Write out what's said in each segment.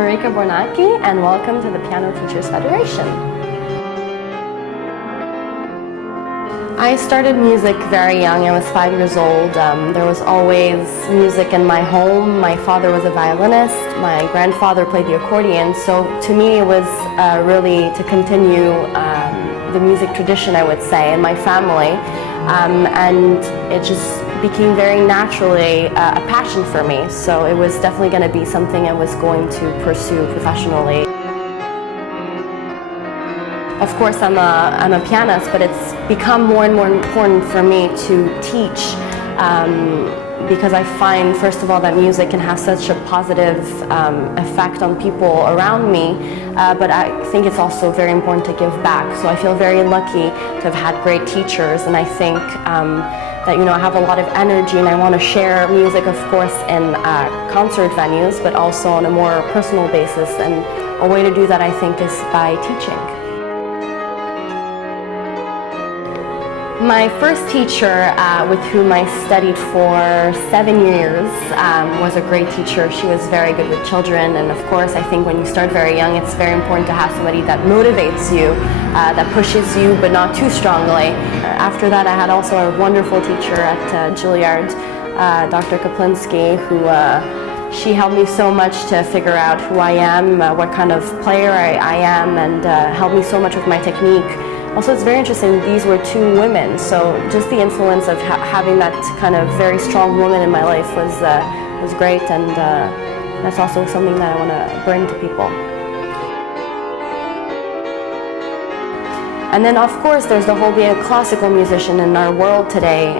Marika Bournaki, and welcome to the Piano Teachers Federation. I started music very young. I was 5 years old. There was always music in my home. My father was a violinist. My grandfather played the accordion. So to me it was really to continue the music tradition, I would say, in my family. And it just became very naturally a passion for me. So it was definitely going to be something I was going to pursue professionally. Of course, I'm a pianist, but it's become more and more important for me to teach because I find, first of all, that music can have such a positive effect on people around me, but I think it's also very important to give back. So I feel very lucky to have had great teachers, and I think that I have a lot of energy, and I want to share music, of course, in concert venues, but also on a more personal basis. And a way to do that, I think, is by teaching. My first teacher, with whom I studied for 7 years, was a great teacher. She was very good with children, and of course I think when you start very young it's very important to have somebody that motivates you, that pushes you but not too strongly. After that I had also a wonderful teacher at Juilliard, Dr. Kaplinsky, who she helped me so much to figure out who I am, what kind of player I am, and helped me so much with my technique. Also, it's very interesting, these were 2 women, so just the influence of having that kind of very strong woman in my life was great, and that's also something that I want to bring to people. And then, of course, there's the whole being a classical musician in our world today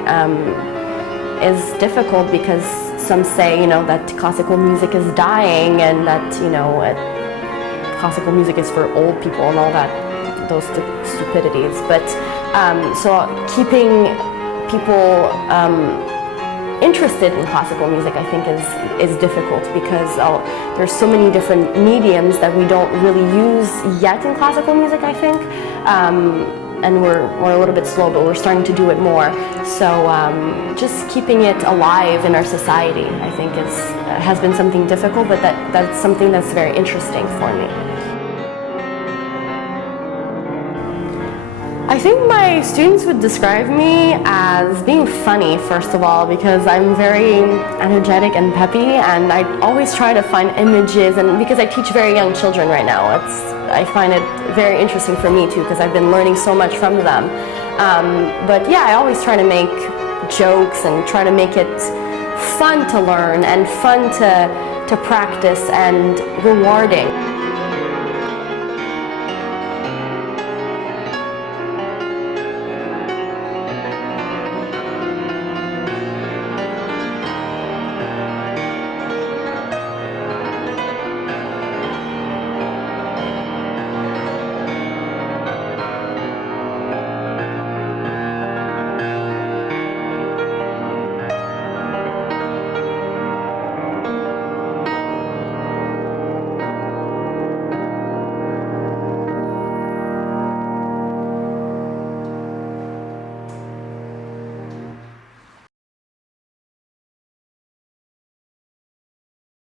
is difficult because some say, that classical music is dying, and that, classical music is for old people and all that. Those stupidities, but so keeping people interested in classical music, I think, is difficult because there's so many different mediums that we don't really use yet in classical music, I think, and we're a little bit slow, but we're starting to do it more. So just keeping it alive in our society, I think, has been something difficult, but that's something that's very interesting for me. I think my students would describe me as being funny, first of all, because I'm very energetic and peppy, and I always try to find images, and because I teach very young children right now, I find it very interesting for me too, because I've been learning so much from them. But yeah, I always try to make jokes and try to make it fun to learn and fun to practice and rewarding.